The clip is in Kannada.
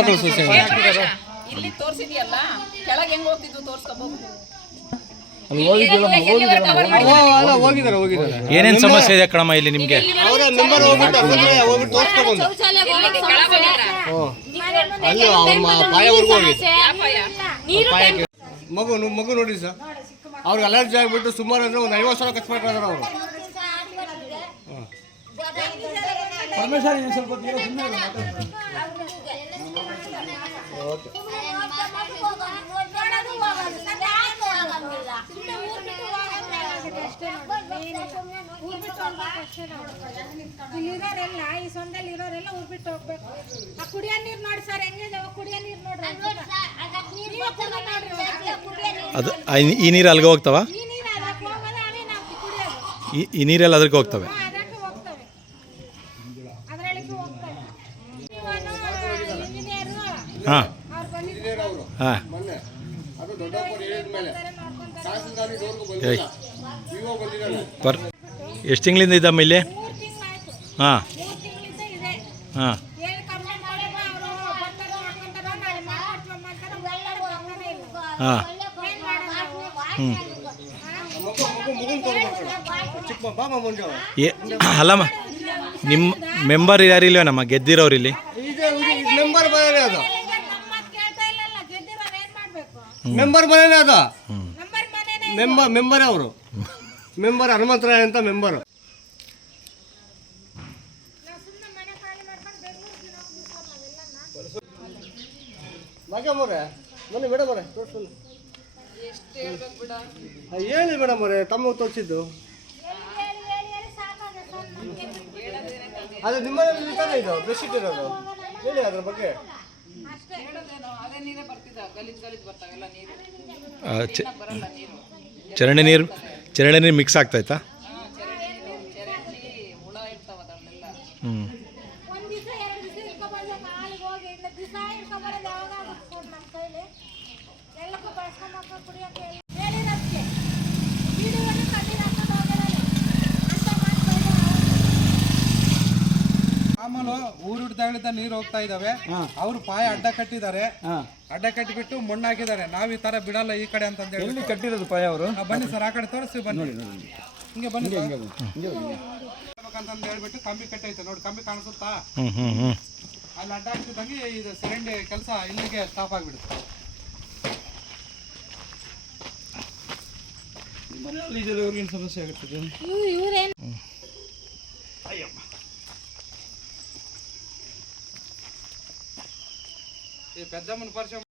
ಹೆಣ್ಮಕ್ಳು ಸೂಸೈಡ್ ಇಲ್ಲಿ ತೋರ್ಸಿದ್ಯಲ್ಲ? ಕೆಳಗೆ ಹೆಂಗ್ ಹೋಗ್ತಿದ್ವು ತೋರ್ಸ್ಕೋಬಹುದು ಏನೇನು ಸಮಸ್ಯೆ ಇದೆ ಕಣಮ್ಮ ಇಲ್ಲಿ ನಿಮಗೆ? ಮಗು ನು- ಮಗು ನೋಡಿ ಸರ್. ಅವ್ರಿಗೆ ಅಲರ್ಜಿ ಆಗಿಬಿಟ್ಟು ಸುಮಾರು ಅಂದ್ರೆ ಒಂದು ಐವತ್ತು ಸಾವಿರ ಖರ್ಚು ಮಾಡ್ತಾರೆ ಅವರು. ಓಕೆ. ಇರೋರೆಲ್ಲ ಈ ಸೊಂದಲ್ಲಿ ಇರೋರೆಲ್ಲ ಊರ್ ಬಿಟ್ಟು ಹೋಗ್ಬೇಕು. ಆ ಕುಡಿಯೋ ನೀರ್ ನೋಡಿ ಸರ್ ಹೆಂಗಿದಾವ ಕುಡಿಯೋ ನೀರ್ ನೋಡ್ರಿ ನೀವೇ ಕುಡ್ದು ನೋಡ್ರಿ ಅದು ಈ- ಈ ನೀರು ಅಲ್ಲಿಗೆ ಹೋಗ್ತಾವ? ಈ ನೀರ್ ಅದಕ್ಕೆ ಹೋಗೋದು ಅವೇ ನಾವು ಕುಡಿಯೋದು. ಈ ಈ ನೀರೆಲ್ಲ ಅದ್ರಿಗೆ ಹೋಗ್ತವೆ? ಹಾ, ಅದಕ್ಕೆ ಹೋಗ್ತವೆ. ಅದ್ರೊಳಗೆ ಹೋಗ್ತವೆ. ಇಂಜಿನಿಯರು ಹಾಂ. ಹಾಂ. ಮೊನ್ನೆ ಅದು ದೊಡ್ಡಪ್ಪ ಹೇಳಿದ ಮೇಲೆ ನೋಡ್ಕೊಂತಾರೆ ತಹಸೀಲ್ದಾರ್ ಇದುವರೆಗೂ ಬಂದಿಲ್ಲ ಇವಾಗ ಬಂದಿದ್ದಾನೆ. ಪರ್ ಎಷ್ಟು ತಿಂಗಳಿಂದ ಇದ್ದಮ್ಮ ಇಲ್ಲಿ? ಹಾಂ ಹಾಂ. ಮೂರು ತಿಂಗಳಿಂದ ಇದೆ. ಹಾಂ. ಏನು ನಮ್ಮ ಮಾಡಿದ್ರೆ ಇಲ್ಲಿ. ಮೆಂಬರ್ ನಾಳೆ ಮಾಡ್ಕೊಡ್ತೀವಮ್ಮ ಮೆಂಬರ್ ಮನೆನೇ ಅದು. ಮೆಂಬರ್ ಮನೆನೇ ಮೆಂಬರ್ ಅವರು. ಮೆಂಬರ್ ಹನುಮಂತರಾಯ ಅಂತ ಮೆಂಬರ್. ನಾವು ಸುಮ್ಮನೆ ಮನೆ ಖಾಲಿ ಮಾಡ್ಕೊಂಡು ಬೆಂಗಳೂರಿಗೆ ಹೋಗ್ಬಿಟ್ಟು ನಾವೆಲ್ಲ ಭಾಗ್ಯಮ್ಮವ್ರೆ ಬನ್ನಿ ಮೇಡಮ್ ಅವರೇ ಹೇಳಿ ಮೇಡಮ್ ಅವರೇ ತಮ್ಮ ತೋರಿಸಿದ್ದು. ಅದು ನಿಮ್ಮ ಮನೇಲಿ ಇದು ಬೆಡ್ಶೀಟ್ ಇರೋದು. ಹೇಳಿ ಅದ್ರ ಬಗ್ಗೆ. ಅಷ್ಟೇ. ಅದೇ ನೀರೇ ಬರ್ತಿದ್ದ ಗಲೀಜ್ ಗಲೀಜ್ ಬರ್ತಾವೆಲ್ಲ ನೀರು. ಆ, ಚ- ಬರಲ್ಲ ನೀರು. ಚರಂಡಿ ನೀರು ಚರಂಡಿ ನೀರು ಮಿಕ್ಸ್ ಆಗ್ತಾಯ್ತಾ ಹಾ ಚರಂಡಿ ನೀರು ಚರಂಡಿ ಹುಳ ಇರ್ತಾವ ಅದ್ರಲ್ಲೆಲ್ಲ. ಹ್ಞೂ ಆಮೇಲೆ ಊರಿಡ್ದಾಗಳಿಂದ ನೀರು ಹೋಗ್ತಾ ಇದಾವೆ. ಅವ್ರು ಪಾಯ ಅಡ್ಡ ಕಟ್ಟಿದ್ದಾರೆ. ಅಡ್ಡ ಕಟ್ಟಿಬಿಟ್ಟು ಮಣ್ಣು ಹಾಕಿದ್ದಾರೆ ನಾವ್ ಈ ತರ ಬಿಡಲ್ಲ ಈ ಕಡೆ ಅಂತ ಹೇಳಿ ಕಟ್ಟಿರೋದು ಪಾಯ ಅವರು? ಬನ್ನಿ ಸರ್ ಆ ಕಡೆ ತೋರಿಸಿ ಬನ್ನಿ. ಹಿಂಗೆ ಬನ್ನಿ. ಅಂತ ಹೇಳ್ಬಿಟ್ಟು ಕಂಬಿ ಕಟ್ಟೈತೆ. ನೋಡಿ ಕಂಬಿ ಕಾಣಿಸುತ್ತಾ? ಅಲ್ಲಿ ಅಡ್ಡ ಹಾಕ್ತಿದ್ದಂಗೆ ಇದು ಸಿಲಿಂಡಿ ಕೆಲಸ ಇಲ್ಲಿಗೆ ಸ್ಟಾಪ್ ಆಗಿಬಿಡುತ್ತೆ. ಸಮಸ್ಯೆ ಆಗುತ್ತದೆ ఈ పెద్దమ్మని పరిశ్రమ